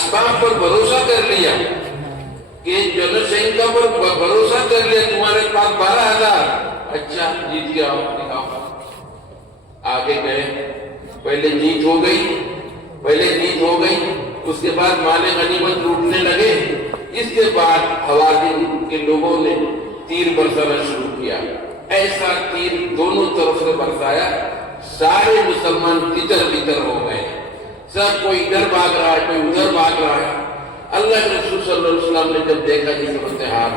اسباب پر بھروسہ کر لیا کہ جنرل سنگھ پر بھروسہ کر لیا تمہارے پاس 12,000 اچھا جیت گیا دکھاؤ آگے گئے پہلے جیت ہو گئی اس کے بعد مال غنیمت لوٹنے لگے اس کے بعد حوازن کے لوگوں نے تیر برسانا شروع کیا ایسا تیر دونوں طرف سے برسایا سارے مسلمان تتر بتر ہو گئے سب کوئی ادھر بھاگ رہا ہے کوئی ادھر بھاگ رہا ہے اللہ کے رسول صلی اللہ علیہ وسلم نے جب دیکھا یہ صورتحال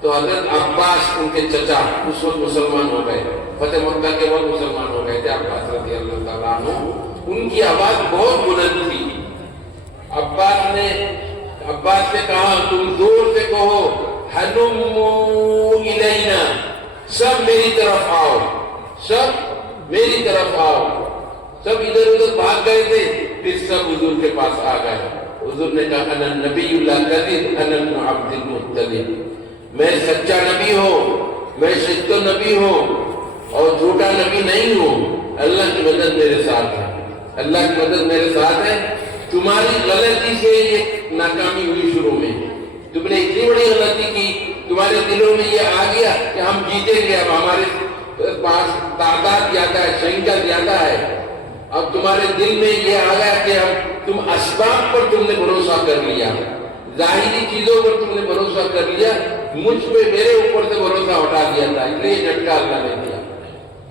تو حضرت عباس ان کے چچا اس وقت مسلمان ہو گئے فتح مکہ کے وقت مسلمان ہو گئے تھے عباس رضی اللہ تعالیٰ عنہ ان کی آواز بہت بلند تھی عباس نے کہا تم زور سے کہو ہلموا الینا سب میری طرف آؤ سب ادھر ادھر بھاگ گئے تھے پھر سب حضور کے پاس آ گئے حضور نے کہا انا نبی لا کذب انا ابن عبد المطلب میں سچا نبی ہوں میں شدہ نبی ہوں اور جھوٹا نبی نہیں ہوں اللہ کی مدد میرے ساتھ ہے تمہاری غلطی سے یہ ناکامی ہوئی شروع میں تم نے اتنی بڑی غلطی کی تمہارے دلوں میں یہ آ گیا کہ ہم جیتیں گے اب ہمارے پاس تعداد زیادہ ہے سنکھیا زیادہ ہے اب تمہارے دل میں یہ آ گیا کہ تم اسباب پر تم نے بھروسہ کر لیا ظاہری چیزوں پر تم نے بھروسہ کر لیا مجھ پہ میرے اوپر سے بھروسہ ہٹا دیا تھا اس لیے جھٹکا اللہ نے دیا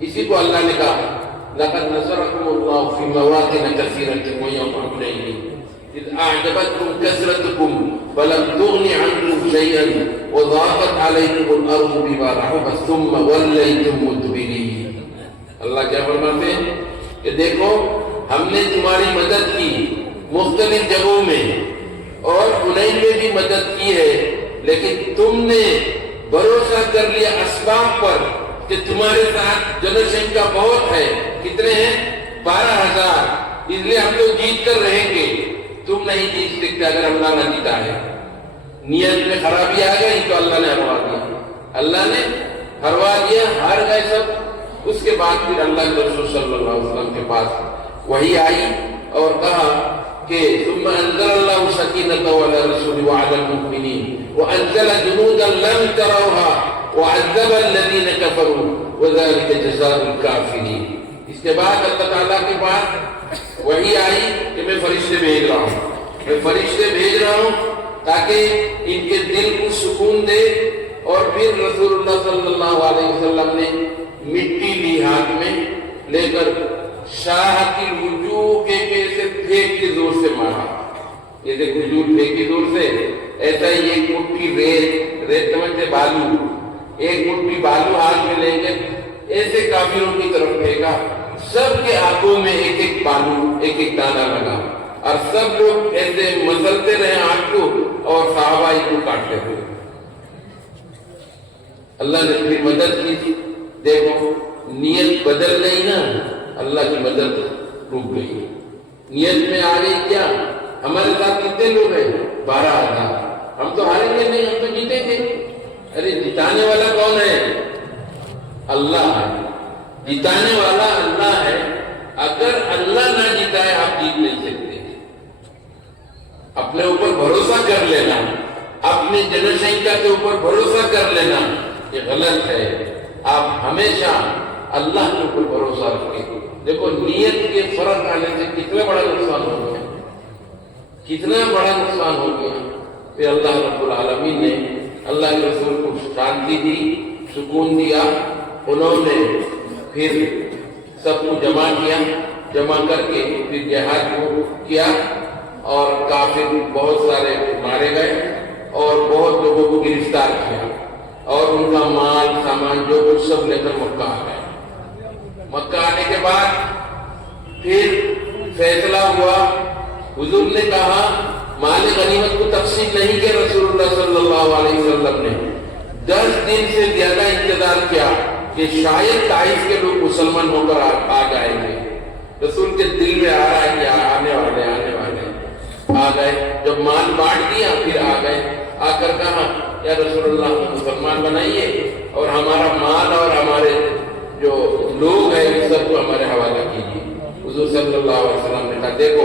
اسی کو اللہ نے کہا لقد نصركم الله في مواطن كثيرة ويوم حنين إذ أعجبتكم كثرتكم فلم تغن عنكم شيئا وضاقت عليكم الأرض بما رحبت ثم وليتم مدبرين اللہ کیا فرماتے ہیں کہ دیکھو ہم نے تمہاری مدد کی مختلف جگہوں میں اور حنین میں بھی مدد کی ہے لیکن تم نے بھروسہ کر لیا اسباب پر کہ تمہارے ساتھ جنرل سنگھ کا بہت ہے کتنے ہیں 12,000 اس لیے ہم لوگ جیت کر رہیں گے تم نہیں جیت سکتے اگر اللہ نہ جیتا ہے نیت میں خرابی آ گئی تو اللہ نے ہروا دیا ہار گئے سب اس کے بعد پھر اللہ کے رسول صلی اللہ علیہ وسلم کے پاس وحی آئی اور کہا کہ ثم انزل اللہ سکینتہ علی الرسول وعلی المؤمنین وانزل جنودا لم تروها وعذب الذين كفروا وذلك جزاء الكافرين اس کے بعد اللہ تعالیٰ کے پاس وحی آئی کہ میں فرشتے بھیج رہا ہوں تاکہ ان کے دل کو سکون دے اور پھر رسول اللہ صلی اللہ علیہ وسلم نے مٹی لی ہاتھ میں لے کر شاہ کی وجوہ کے سے پھینک کے زور سے مارا جیسے گجول پھینکی زور سے ایسا ہی ایک مٹھی ریت سمجھتے بالو ایک مٹھی بالو ہاتھ میں لیں گے ایسے کافروں کی طرف پھینکا سب کے آنکھوں میں ایک ایک بالو ایک ایک دانہ لگا اور سب لوگ ایسے مسلتے رہے آنکھ کو اور صحابہ کو کاٹتے ہوئے اللہ نے پھر مدد کی تھی دیکھو نیت بدل گئی نا اللہ کی مدد رک گئی نیت میں آ گئی کیا ہمارے ساتھ کتنے لوگ ہیں 12,000 ہم تو ہاریں گے نہیں ہم تو جیتیں گے ارے جتانے والا کون ہے اللہ ہے جتانے والا اللہ ہے اگر اللہ نہ جتائے آپ جیت نہیں سکتے اپنے اوپر بھروسہ کر لینا اپنے جنسنکھیا کے اوپر بھروسہ کر لینا یہ غلط ہے آپ ہمیشہ اللہ کے اوپر بھروسہ رکھیں دیکھو نیت کے فرق آنے سے کتنا بڑا نقصان ہو گیا پھر اللہ رب العالمین نے اللہ کے رسول کو شانتی دی سکون دیا انہوں نے پھر سب کو جمع کر کے پھر جہاد کو کیا اور کافر بہت سارے مارے گئے اور بہت لوگوں کو گرفتار کیا اور ان کا مال سامان جو کچھ سب لے کر مکہ آ گئے مکہ آنے کے بعد پھر فیصلہ ہوا حضور نے کہا مال غنیمت کو تقسیم نہیں کیا رسول اللہ صلی اللہ علیہ وسلم نے 10 دن سے زیادہ انتظار کیا کہ شاید طائف کے لوگ مسلمان ہو کر آ جائیں گے رسول کے دل میں آ رہا ہے کہ آنے والے آ گئے جب مال بانٹ دیا پھر آ گئے آ کر کہا یا رسول اللہ مسلمان بنائیے اور ہمارا مال اور ہمارے جو لوگ ہیں سب کو ہمارے حوالہ کیجیے حضور صلی اللہ علیہ وسلم نے کہا دیکھو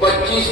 25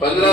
15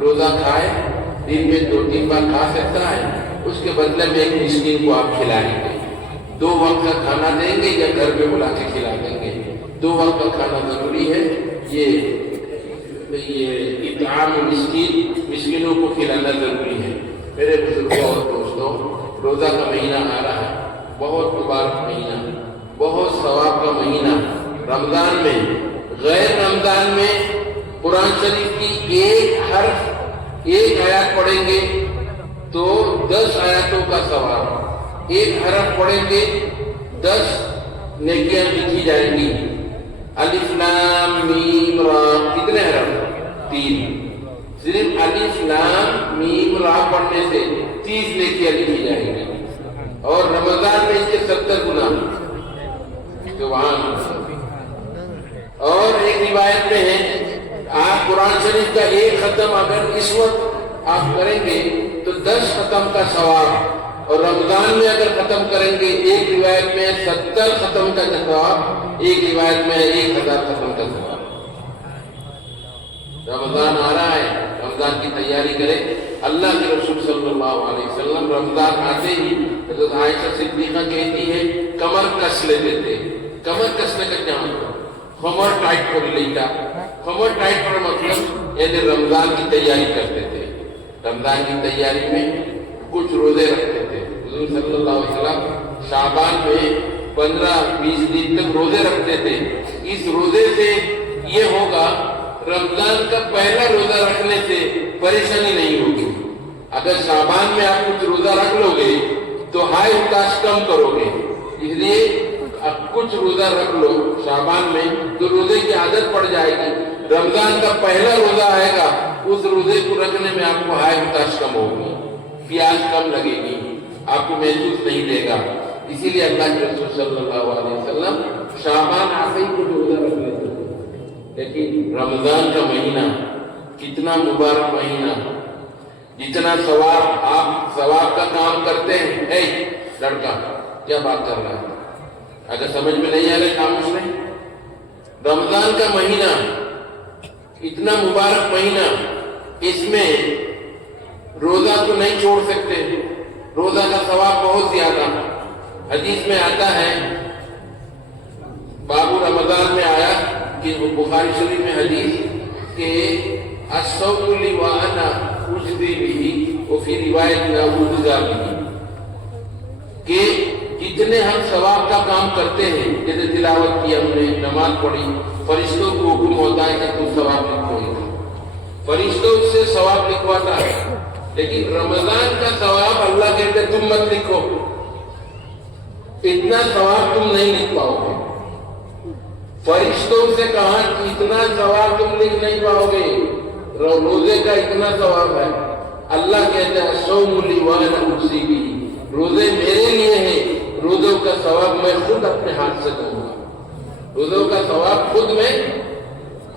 روزہ کھائے، دن میں 2-3 بار کھا سکتا ہے، اس کے بدلے میں ایک مسکین کو آپ کھلائیں گے، 2 وقت کا کھانا دیں گے یا گھر میں بلا کے کھلا دیں گے۔ 2 وقت کا کھانا ضروری ہے، یہ اطعام مسکینوں کو کھلانا ضروری ہے۔ میرے بزرگوں اور دوستوں، روزہ کا مہینہ آ رہا ہے، بہت مبارک مہینہ، بہت ثواب کا مہینہ۔ رمضان میں، غیر رمضان میں قرآن شریف کی ایک آیات پڑھیں گے تو 10 آیاتوں کا ثواب، ایک حرف پڑھیں گے 10 نیکیاں لکھی جائیں گی۔ الف لام میم را، کتنے حرف؟ 3۔ صرف الف لام میم را پڑھنے سے 30 نیکیاں لکھی جائیں گی، اور رمضان میں اس کے 70 گنا۔ سبحان اللہ۔ اور ایک روایت میں ہے، آپ قرآن شریف کا ایک ختم اگر اس وقت آپ کریں گے تو 10 ختم کا ثواب، اور رمضان میں اگر ختم کریں گے، ایک روایت میں 70 ختم کا ثواب، ایک روایت میں 1000 ختم کا ثواب۔ رمضان آ رہا ہے، رمضان کی تیاری کریں۔ اللہ کے رسول صلی اللہ علیہ وسلم رمضان آتے ہی حضرت عائشہ صدیقہ کہتی ہے کمر کس لیتے تھے۔ کمر کسنے کا کیا مطلب؟ خمر ٹائٹ کر لیتا، خمر ٹائٹ پر مطلب یعنی رمضان کی تیاری کرتے تھے۔ رمضان کی تیاری میں کچھ روزے رکھتے تھے۔ حضور صلی اللہ علیہ وسلم شعبان میں 15-20 دن تک روزے رکھتے تھے۔ اس روزے سے یہ ہوگا، رمضان کا پہلا روزہ رکھنے سے پریشانی نہیں ہوگی۔ اگر شعبان میں آپ کچھ روزہ رکھ لو گے تو ہائی اتاش کم کرو گے، اس لیے اب کچھ روزہ رکھ لو شعبان میں تو روزے کی عادت پڑ جائے گی۔ رمضان کا پہلا روزہ آئے گا، اس روزے کو رکھنے میں آپ کو ہائی اتاش کم ہوگی، پیاس کم لگے گی، آپ کو محسوس نہیں دے گا۔ اسی لیے اللہ کے رسول صلی اللہ علیہ وسلم شعبان آتے ہی کچھ روزہ رکھ لیتے تھے۔ لیکن رمضان کا مہینہ کتنا مبارک مہینہ، جتنا ثواب کا کام کرتے ہیں۔ اے لڑکا کیا بات کر رہا ہے؟ اگر سمجھ میں نہیں آ رہے خاموش نہیں۔ رمضان کا مہینہ اتنا مبارک مہینہ، اس میں روزہ تو نہیں چھوڑ سکتے، روزہ کا ثواب بہت زیادہ۔ حدیث میں آتا ہے، باب رمضان میں آیا کہ بخاری شریف میں حدیث کہ الصوم لی وانا اجزی بہ، وفی روایت میں اجزا بہ، کہ جتنے ہم ثواب کا کام کرتے ہیں، جیسے تلاوت کی ہم نے، نماز پڑھی، فرشتوں کو حکم ہوتا ہے کہ تم ثواب لکھو گے، فرشتوں سے ثواب لکھواتا ہے۔ لیکن رمضان کا ثواب اللہ کہتے ہیں تم مت لکھو، اتنا ثواب تم نہیں لکھ پاؤ گے۔ فرشتوں سے کہا کہ اتنا ثواب تم لکھ نہیں پاؤ گے، روزے کا اتنا ثواب ہے۔ اللہ کہتے ہیں الصوم لی وانا اجزی بہ، روزے میرے لیے ہیں، روزوں کا ثواب میں خود اپنے ہاتھ سے دوں گا، روزوں کا ثواب خود میں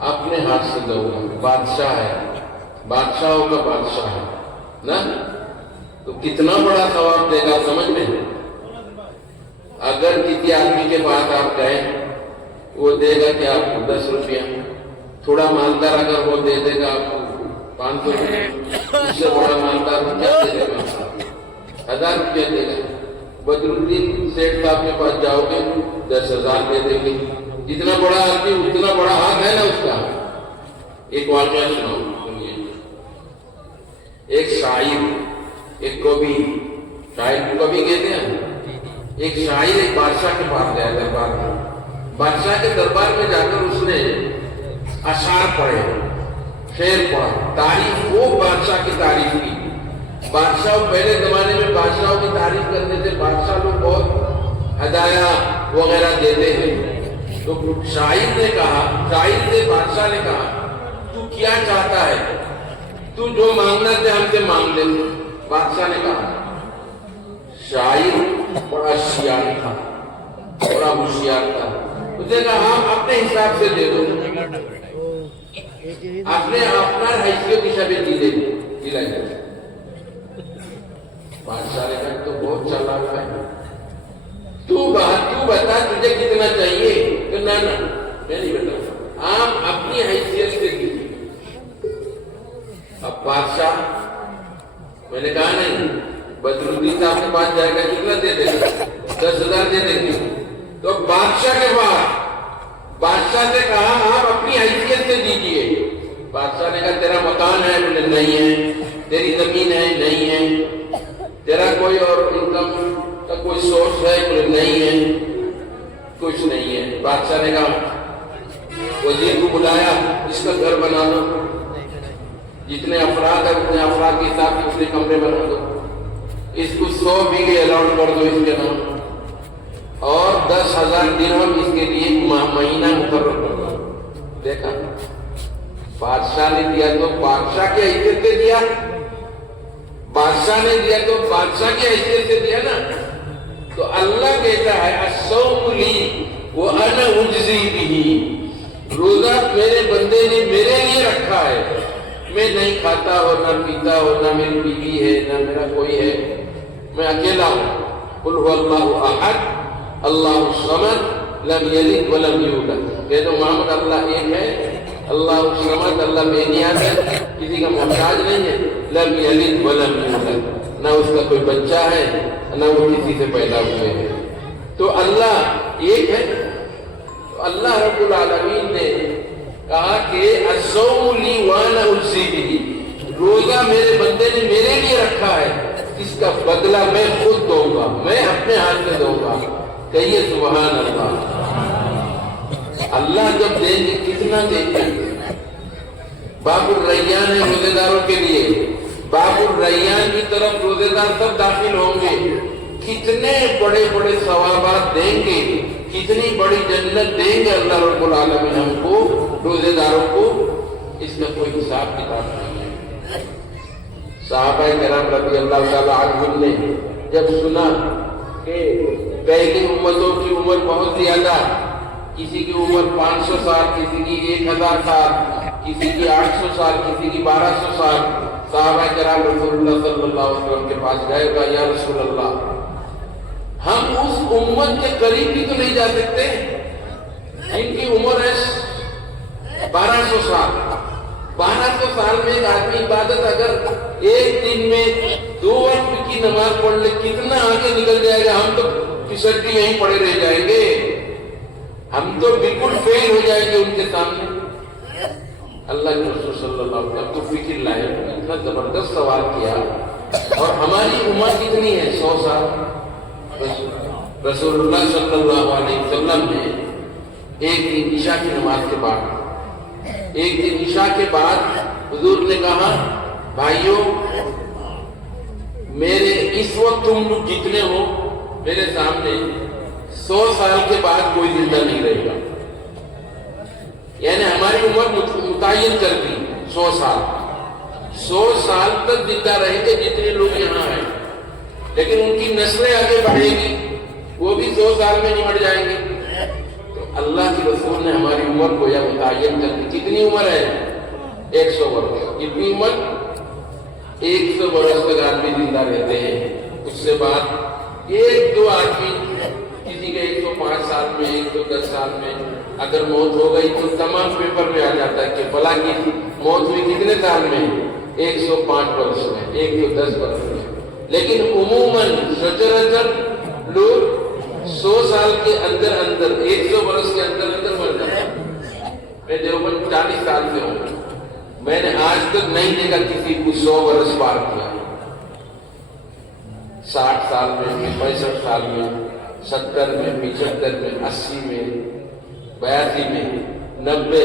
اپنے ہاتھ سے دوں گا۔ بادشاہ ہے، بادشاہوں کا بادشاہ ہے نا، تو کتنا بڑا ثواب دے گا سمجھ میں۔ اگر کسی آدمی کے پاس آپ گئے، وہ دے گا کہ آپ کو 10 روپیہ، تھوڑا مالدار اگر وہ دے دے گا آپ کو 500 روپیہ، اس سے بڑا مالدار کیا دے دے گا؟ 1000 روپیہ دے گا۔ بدرالدین سیٹھ صاحب کے پاس جاؤ گے 10,000 دے دیں گے۔ جتنا بڑا آدمی اتنا بڑا ہاتھ ہے نا اس کا۔ ایک واقعہ سناؤ، سنیے۔ ایک شاعر، ایک کبھی، شاعر کو کبھی کہتے ہیں، ایک شاعر ایک بادشاہ کے پاس گیا دربار میں۔ بادشاہ کے دربار میں جا کر اس نے اشعار پڑھے، شعر پڑھا، تعریف، وہ بادشاہ کی تعریف کی۔ بادشاہ پہلے زمانے میں بادشاہوں کی تعریف کرتے تھے، بادشاہ لوگ بہت ہدایہ وغیرہ دیتے ہیں۔ تو شاعر نے کہا، شاعر سے بادشاہ نے کہا تو کیا چاہتا ہے، تو جو مانگنا تھے ہم سے مانگ لیں۔ بادشاہ نے کہا، شاعر بڑا شیار تھا، بڑا ہوشیار تھا، اسے کہا ہاں اپنے حساب سے دے دو، اپنا حیثیت کی شبیہ دلائی۔ بادشاہ نے کہا تو بہت چالاک ہے، تو بتا تجھے کتنا چاہیے؟ کہ نہ میں نہیں بتاؤں، آپ اپنی حیثیت سے دیجیے۔ اب بادشاہ، میں نے کہا نہیں، بدرالدین صاحب کے پاس جائے گا کتنا دے دے گا؟ 10,000 دے دیں گے. تو بادشاہ کے پاس بادشاہ سے کہا آپ اپنی حیثیت سے دیجئے. بادشاہ نے کہا تیرا مکان ہے؟ بولے نہیں ہے. تیری زمین ہے؟ نہیں ہے. تیرا کوئی اور انکم کا کوئی سورس ہے؟ بولے نہیں ہے، کچھ نہیں ہے. بادشاہ نے کہا وزیر کو بلایا، اس کا گھر بنا دو، جتنے افراد ہیں اتنے افراد کے حساب سے اتنے کمرے بنا دو، اس کو 100 بیگھے الاٹ کر دو اس کے نام، اور 10,000 درہم اس کے لیے مہینہ مقرر کر دو. دیکھا بادشاہ نے دیا تو بادشاہ کی حیثیت سے دیا، بادشاہ نے دیا تو بادشاہ کی حیثیت سے دیا نا. تو اللہ کہتا ہے الصوم لی وانا اجزی بہ، روزہ میرے بندے نے میرے لیے رکھا ہے. میں نہیں کھاتا ہو، نہ پیتا ہو، نہ میری بیوی ہے، نہ میرا کوئی ہے، میں اکیلا ہوں. قل هو اللہ احد اللہ الصمد لم یلد ولم یولد. کہہ دو محمد اللہ ایک ہے، اللہ الصمد، اللہ بے نیاز ہے، کسی کا محتاج نہیں ہے. لم یلد ولم یولد، نہ اس کا کوئی بچہ ہے نہ وہ کسی سے پیدا ہوئے ہیں. تو اللہ ایک ہے. تو اللہ رب العالمین نے کہا کہ الصوم لی وانا اجزی بہ، روزہ میرے بندے نے میرے لیے رکھا ہے، اس کا بدلہ میں خود دوں گا، میں اپنے ہاتھ سے دوں گا. کہیے سبحان اللہ. اللہ جب دیں گے کتنا دیں گے. باب الریان ہے روزے داروں کے لیے، باب الریان کی طرف روزے دار سب داخل ہوں گے. کتنے بڑے بڑے ثوابات دیں گے، کتنی بڑی جنت دیں گے اللہ رب العالمین ہم کو، روزے داروں کو. اس کا کوئی حساب کتاب نہیں ہے. صحابہ کرام رضی اللہ تعالیٰ عنہم نے جب سنا کہ پہلی امتوں کی عمر بہت زیادہ، کسی کی عمر 500 سال، کسی کی 1000 سال، کسی کی 800 سال، کسی کی 1200 سال، صحابہ کرام رسول اللہ صلی اللہ علیہ وسلم کے پاس گئے گا، یا رسول اللہ ہم اس امت کے قریب بھی تو نہیں جا سکتے، ان کی عمر ہے 1200 سال. 1200 سال میں ایک آدمی عبادت اگر ایک دن میں 2 وقت کی نماز پڑھ لے کتنا آگے نکل جائے گا. ہم تو پھسل کے یہیں پڑے رہ جائیں گے، ہم تو بالکل فیل ہو جائیں گے ان کے سامنے. اللہ کے رسول صلی اللہ علیہ وسلم کو فکر لائے، اتنا زبردست سوال کیا. اور ہماری عمر کتنی ہے؟ 100 سال. رسول اللہ صلی اللہ علیہ وسلم نے ایک دن عشاء کی نماز کے بعد، ایک دن عشاء کے بعد حضور نے کہا بھائیوں میرے اس وقت تم لوگ جتنے ہو میرے سامنے 100 سال کے بعد کوئی زندہ نہیں رہے گا. یعنی ہماری عمر متعین کر دی 100 سال. 100 سال تک زندہ رہیں گے جتنے لوگ یہاں ہیں، لیکن ان کی نسلیں آگے بڑھیں گی، وہ بھی 100 سال میں نمٹ جائیں گے. تو اللہ کے رسول نے ہماری عمر کو یا متعین کر دی. کتنی عمر ہے؟ 100 برس. کتنی عمر؟ 100 برس تک آدمی زندہ رہتے ہیں. اس سے بعد 1-2 آدمی، کسی کے 105 سال میں، 110 سال میں اگر موت ہو گئی تو تمام پیپر میں آ جاتا ہے کہ فلاں کی موت ہوئی کتنے سال میں؟ 105 برس میں، 110 برس میں. لیکن عموماً سچراچر لوگ 100 سال کے اندر اندر، 100 برس کے اندر اندر مر جاتے ہیں. میں دیوبند 40 سال سے ہوں، میں نے آج تک نہیں دیکھا کسی کو 100 برس پار کیا. 60 سال میں، 65 سال میں، 70 میں، 75 میں، 80 میں، 82 میں، 90.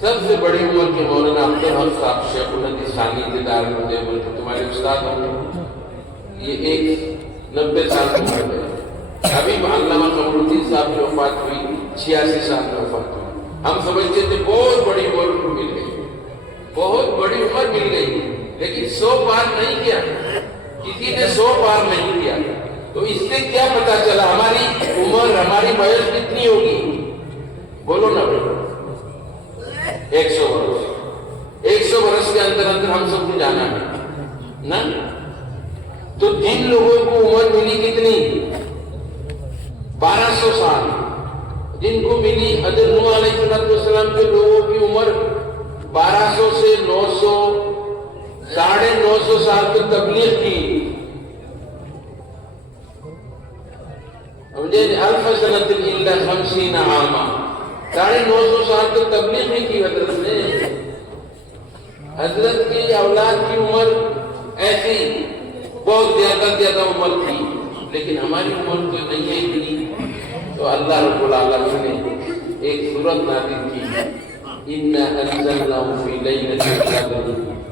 سب سے بڑی عمر کے مولانا عبدالحق صاحب شیخ الحدیث ثانی دیدار میں دیوبند کے تمہارے استاد ہوں گے، یہ ایک 90 سال کی عمر ہے. ابھی علامہ قمر الدین صاحب کی وفات ہوئی 86 سال میں وفات ہوئی. ہم سمجھتے تھے بہت بڑی عمر مل گئی، بہت بڑی عمر مل گئی، لیکن 100 پار نہیں کیا. کسی نے 100 پار نہیں کیا. تو اس سے کیا پتا چلا ہماری عمر، ہماری ویس کتنی ہوگی؟ بولو نا بولو. 100 برس. 100 برس کے اندر اندر ہم سب کو جانا ہے نا. تو جن لوگوں کو عمر ملی کتنی؟ 1200 سال. جن کو ملی حضرت نوح علیہ السلام کے لوگوں کی عمر 1200 سے 900 950 سال تو تبلیغ کی، الف سنۃ الا 50 عاما، 950 سال تو تبلیغ نہیں کی حضرت نے۔ حضرت کی اولاد کی عمر ایسی بہت زیادہ عمر تھی، لیکن ہماری عمر تو نہیں ہے اتنی، تو اللہ رب العالمین نے ایک سورت نازل کی، اِنَّا أَنزَلْنَاهُ فِي لَيْلَةِ الْقَدْرِ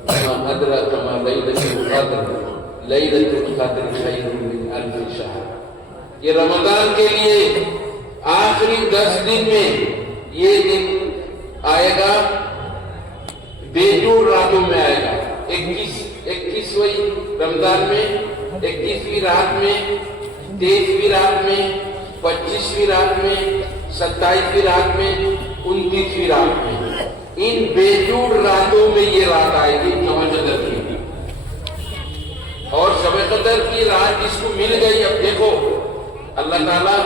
وَمَا أَدْرَاكَ مَا لَيْلَةُ الْقَدْرِ لَيْلَةُ الْقَدْرِ خَيْرٌ مِّنْ أَلْفِ شَهْرٍ۔ یہ رمضان کے لیے آخری 10 دن میں یہ دن آئے گا، بیجوڑ راتوں میں آئے گا، 21ویں رمضان میں، 21ویں رات میں، 23ویں رات میں، 25ویں رات میں، 27ویں رات میں، 29ویں رات میں، ان بیجوڑ راتوں میں یہ رات آئے گی شب قدر کی۔ اور شب قدر کی رات جس کو مل گئی، اب دیکھو اللہ تعالیٰ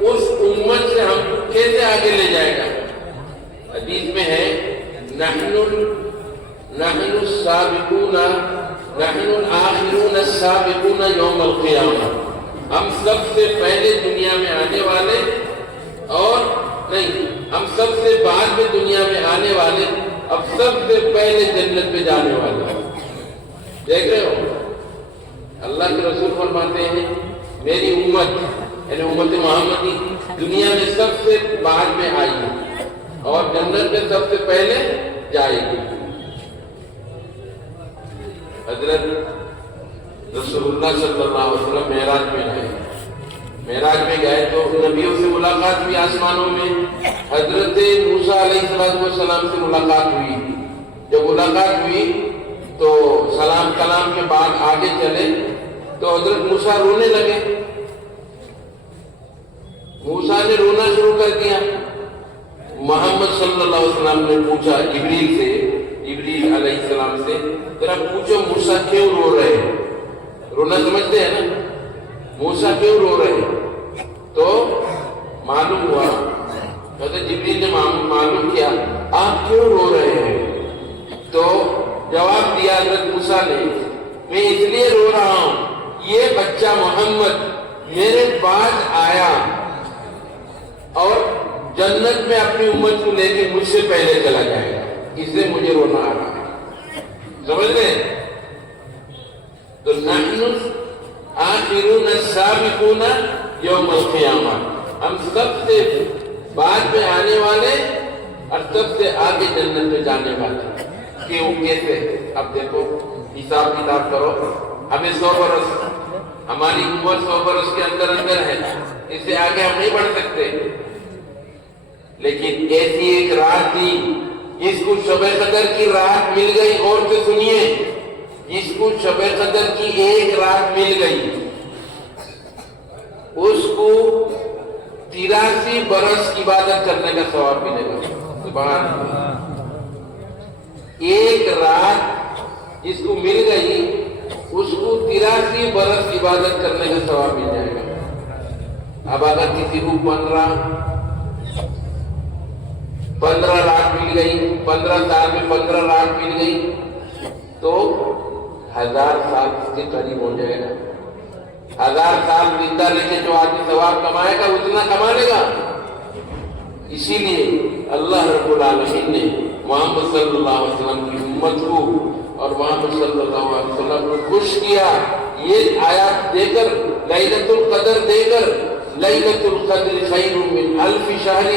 اس امت سے ہم کو کیسے آگے لے جائے گا۔ حدیث میں ہے نحن السابقون نحن الآخرون السابقون یوم القیامہ، ہم سب سے پہلے دنیا میں آنے والے، اور نہیں، ہم سب سے بعد میں دنیا میں آنے والے، اب سب سے پہلے جنت میں جانے والے۔ دیکھ رہے ہو، اللہ کے رسول فرماتے ہیں میری امت یعنی امت محمدی دنیا میں سب سے بعد میں آئی ہے اور جنت میں سب سے پہلے جائے گی۔ حضرت رسول اللہ صلی اللہ علیہ وسلم معراج میں گئے تو نبیوں سے ملاقات ہوئی آسمانوں میں، حضرت موسیٰ علیہ السلام سے ملاقات ہوئی۔ جب ملاقات ہوئی تو سلام کلام کے بعد آگے چلے تو حضرت موسیٰ رونے لگے۔ موسیٰ نے رونا شروع کر دیا۔ محمد صلی اللہ علیہ وسلم نے پوچھا جبریل علیہ السلام سے، ذرا پوچھو موسیٰ کیوں رو رہے ہیں؟ رونا سمجھتے ہیں نا، موسیٰ کیوں رو رہے ہیں؟ تو معلوم ہوا، حضرت جبریل نے معلوم کیا آپ کیوں رو رہے ہیں؟ تو جواب دیا حضرت موسیٰ نے، میں اس لیے رو رہا ہوں، یہ بچہ محمد میرے پاس آیا اور جنت میں اپنی امت کو لے کے مجھ سے پہلے چلا جائے گا، اس لیے مجھے رونا آ رہا ہے۔ سمجھ رہے؟ تو نحن آخرون السابقون یوم القیامہ، ہم سب سے بعد میں آنے والے اور سب سے آگے جنت میں جانے والے۔ کیوں؟ کیسے؟ اب دیکھو حساب کتاب کرو، ہمیں 100 برس، ہماری عمر 100 برس کے اندر ہے، اس سے آگے ہم نہیں بڑھ سکتے، لیکن ایسی ایک رات تھی جس کو شب قدر کی رات مل گئی، اور تو سنیے، جس کو شب قدر کی ایک رات مل گئی اس کو 83 برس عبادت کرنے کا ثواب ملے گا۔ سبحان اللہ، ایک رات جس کو مل گئی اس کو 83 برس عبادت کرنے کا ثواب مل جائے گا۔ اب اگر کسی کو 15 رات مل گئی، 15 سال میں 15 رات مل گئی تو 1000 سال کے قریب ہو جائے گا۔ 1000 سال زندہ رہ کے جو آدمی ثواب کمائے گا اتنا کما لے گا۔ اسی لیے اللہ رب العالمین نے محمد صلی اللہ علیہ وسلم کی امت کو اور محمد صلی اللہ علیہ وسلم کو خوش کیا، یہ آیات دے کر، لیلۃ القدر دے کر، لیلۃ القدر خیر من الف شہر،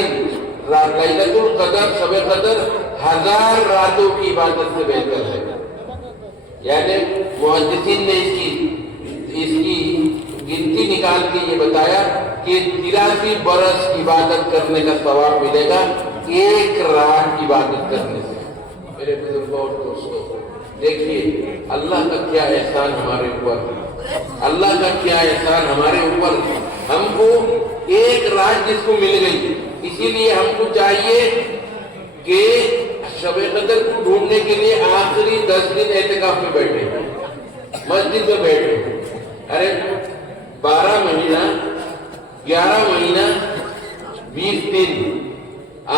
لیلۃ القدر شب قدر 1000 راتوں کی عبادت سے بہتر ہے۔ یعنی محدثین نے اس کی گنتی نکال کے یہ بتایا کہ 83 برس عبادت کرنے کا ثواب ملے گا ایک رات عبادت کرنے سے۔ میرے بزرگوں اور دوستوں، دیکھیے اللہ کا کیا احسان ہمارے اوپر، اللہ کا کیا احسان ہمارے اوپر، ہم کو ایک رات جس کو مل گئی، اسی لیے ہم کو چاہیے کہ شب قدر کو ڈھونڈنے کے لیے آخری 10 دن اعتکاف میں بیٹھے، مسجد میں بیٹھے۔ ارے 12 مہینہ 11 مہینہ 20 دن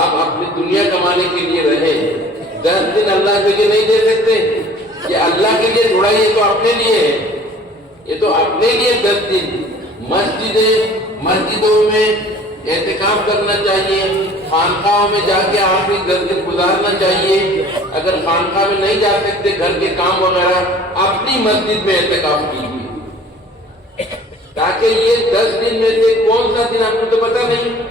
آپ اپنی دنیا کمانے کے لیے رہے، 10 دن اللہ کے لیے نہیں دے سکتے؟ یہ اللہ کے لیے تھوڑا، یہ تو اپنے لیے ہے، یہ تو اپنے لیے 10 دن مسجدوں میں اعتکاف کرنا چاہیے، خانقاہوں میں جا کے آخری 10 دن گزارنا چاہیے۔ اگر خانقاہ میں نہیں جا سکتے، گھر کے کام وغیرہ، اپنی مسجد میں اعتکاف کیجیے، تاکہ یہ 10 دن میں سے کون سا دن آپ کو تو پتہ نہیں،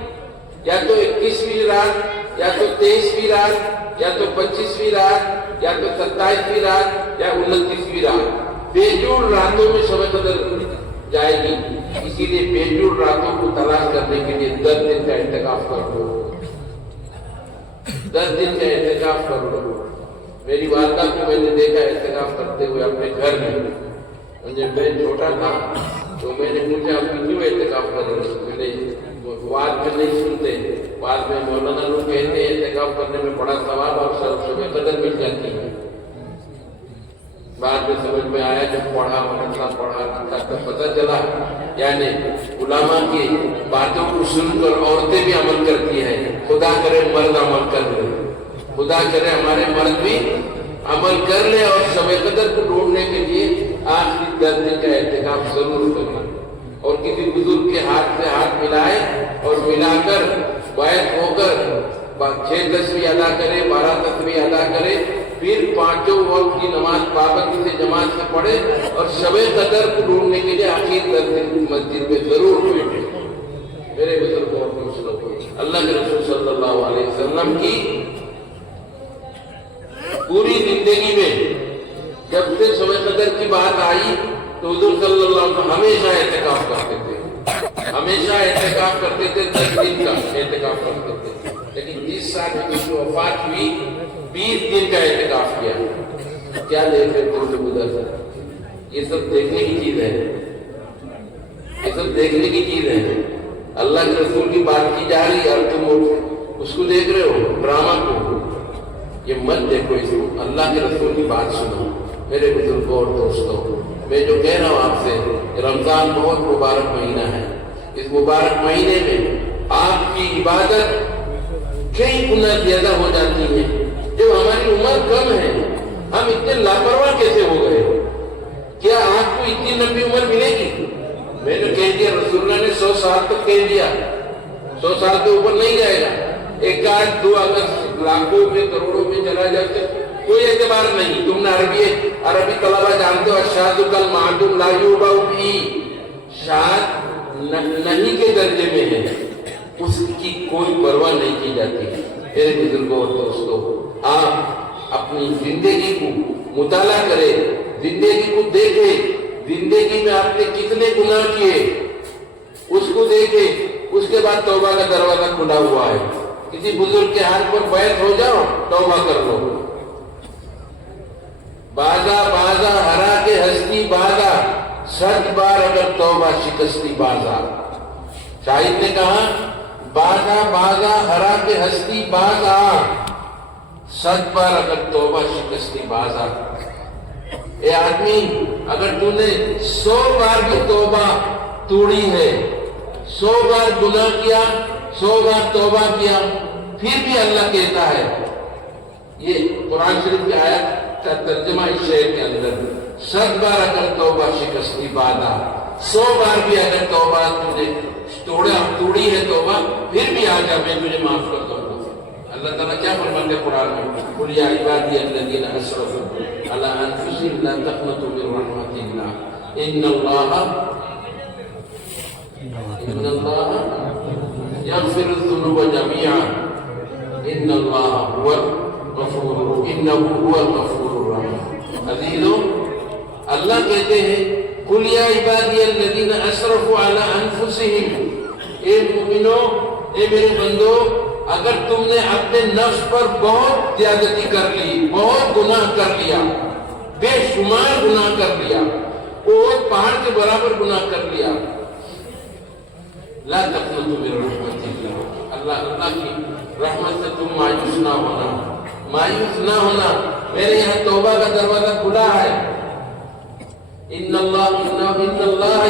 یا تو 21ویں رات، یا تو 23ویں رات، یا تو 25ویں رات، یا تو 27ویں رات، یا 29ویں رات، بےجوڑ راتوں میں شب قدر جائے گی۔ اسی لیے بےجوڑ راتوں کو تلاش کرنے کے لیے 10 دن کا اعتکاف کر لو، 10 دن کا اعتکاف کر لو۔ میری والدہ کو میں نے دیکھا اعتکاف کرتے ہوئے اپنے گھر میں، جب میں چھوٹا تھا تو میں نے پوچھا آپ کیوں اعتکاف کر رہے ہیں؟ میں نے بات میں نہیں سنتے، بعد میں مولانا لوگ کہتے ہیں اعتکاف کرنے میں بڑا ثواب اور شب قدر مل جاتی ہے۔ بعد میں سمجھ میں آیا، جب پڑھا تب پتہ چلا یعنی علماء کی باتوں کو سن کر عورتیں بھی عمل کرتی ہیں۔ خدا کرے مرد عمل کر لے، خدا کرے ہمارے مرد بھی عمل کر لے، اور شب قدر کو ڈھونڈنے کے لیے آخری 10 دن کا اعتکاف ضرور کریں، اور کسی بزرگ کے ہاتھ سے ہاتھ ملائے اور ملا کر بیعت ہو کر 6 تسبیح ادا کرے، 12 تسبیح ادا کرے، پھر 5 وقت کی نماز پابندی سے جماعت سے پڑھے، اور شب قدر کو ڈھونڈنے کے لیے آخری 10 دن مسجد میں ضرور بیٹھے۔ میرے بزرگوں اور دوستوں، اللہ کے رسول صلی اللہ علیہ وسلم کی پوری زندگی میں جب سے شب قدر کی بات آئی تو حضور صلی اللہ علیہ وسلم ہمیشہ اعتکاف کرتے تھے، ہمیشہ اعتکاف کرتے تھے، 10 دن کا اعتکاف کرتے تھے۔ لیکن جس سال ان کی وفات ہوئی 20 دن کا اعتکاف کیا۔ کیا دیکھ رہے تھے ادھر؟ یہ سب دیکھنے کی چیز ہے، یہ سب دیکھنے کی چیز ہے۔ اللہ کے رسول کی بات کی جا رہی ہے اور تم اس کو دیکھ رہے ہو، ڈرامہ کو۔ یہ مت دیکھو، اس کو اللہ کے رسول کی بات سنو۔ میرے بزرگوں اور دوستوں، میں جو کہہ رہا ہوں آپ سے، رمضان بہت مبارک مہینہ ہے۔ اس مبارک مہینے میں آپ کی عبادت کئی گنا زیادہ ہو جاتی ہے۔ جب ہماری عمر کم ہے، ہم اتنے لاپرواہ کیسے ہو گئے؟ کیا آپ کو اتنی لمبی عمر ملے گی؟ میں نے کہہ دیا، رسول اللہ نے 100 سال تک کہہ دیا، 100 سال کے اوپر نہیں جائے گا۔ 1 آدھ 2 اگر لاکھوں میں کروڑوں میں چلا جاتے کوئی اعتبار نہیں۔ تم نے عربی طلبہ جانتے ہو، الشاذ کالمعدوم لا یوبع بہ، شاذ نہیں کے درجے میں ہے، اس کی کوئی پرواہ نہیں کی جاتی۔ میرے بزرگوں اور دوستوں، آپ اپنی زندگی کو مطالعہ کریں، زندگی کو دیکھیں، زندگی میں آپ نے کتنے گناہ کیے اس کو دیکھیں، اس کے بعد توبہ کا دروازہ کھلا ہوا ہے۔ کسی بزرگ کے ہاتھ پر بیعت ہو جاؤ، توبہ کر لو۔ بازا ہرا کے ہستی بازا، 100 بار اگر توبہ شکستی بازا۔ شاعر نے کہا، بازا ہرا کے ہستی بازا، 100 بار اگر توبہ شکستی بازا۔ اے آدمی، اگر تو نے 100 بار بھی توبہ توڑی ہے، 100 بار گناہ کیا، 100 بار توبہ کیا، پھر بھی اللہ کہتا ہے، یہ قرآن شریف کی آیت کا ترجمہ اس شعر کے اندر، 100 بار اگر توبہ شکستی بازا، 100 بار بھی اگر توبہ تجھے توڑی ہے توبہ، پھر بھی آ جا، میں تجھے معاف کر دوں گا۔ اللہ تعالیٰ کیا فرماتے ہیں قرآن میں؟ قل یا عبادی الذین اسرفوا علی انفسہم لا تقنطوا من رحمۃ اللہ ان اللہ یغفر الذنوب جميعا ان اللہ هو الغفور الرحیم۔ عزیزوں، اللہ کہتے ہیں، قل یا عبادی الذین اسرفوا علی انفسہم، اے مومنوں، اے میرے بندو، اگر تم نے اپنے نفس پر بہت زیادتی کر لی، بہت گناہ کر لیا، بے شمار گناہ کر لیا، بہت پہاڑ کے برابر گناہ کر لیا، لا تقنطوا من رحمۃ اللہ، اللہ کی رحمت سے تم مایوس نہ ہونا، مایوس نہ ہونا۔ میرے یہاں توبہ کا دروازہ کھلا ہے۔ ان اللہ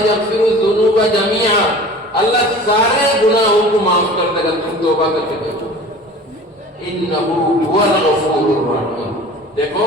یغفر الذنوب جميعا، اللہ سارے گناہوں کو معاف کر دے گا تم توبہ کر کے دیکھو۔ انہ هو الغفور الرحیم۔ دیکھو،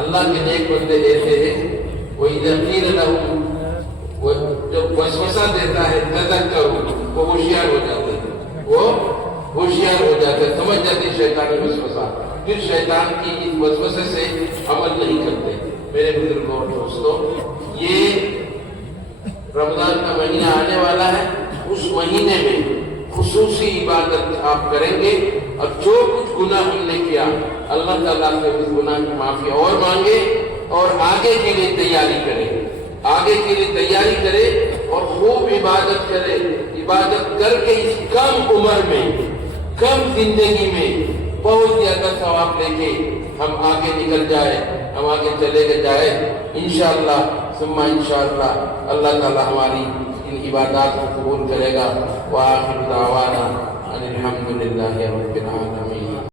اللہ کے نیک بندے ایسے ہیں وَإِذَا قِيلَ لَهُمْ، وہ جب وسوسہ دیتا ہے تذکروا، وہ ہوشیار ہو جاتے ہیں، وہ ہوشیار ہو جاتے ہیں، سمجھ جاتے ہیں شیطانی وسوسہ، پھر شیطان کی اس وسوسے سے عمل نہیں کرتے۔ میرے بزرگوں اور دوستوں، یہ رمضان کا مہینہ آنے والا ہے، اس مہینے میں خصوصی عبادت آپ کریں گے، اور جو کچھ گناہ ہم نے کیا اللہ تعالیٰ سے اس گناہ کی معافی اور مانگے، اور آگے کے لیے تیاری کریں، آگے کے لیے تیاری کرے اور خوب عبادت کرے، عبادت کر کے اس کم عمر میں، کم زندگی میں بہت زیادہ ثواب لے کے ہم آگے نکل جائے، ہم آگے چلے جائے انشاءاللہ ثم انشاءاللہ۔ اللہ تعالیٰ ہماری ان عبادات کو قبول کرے گا۔ وآخر دعوانا ان الحمد للہ رب العالمین۔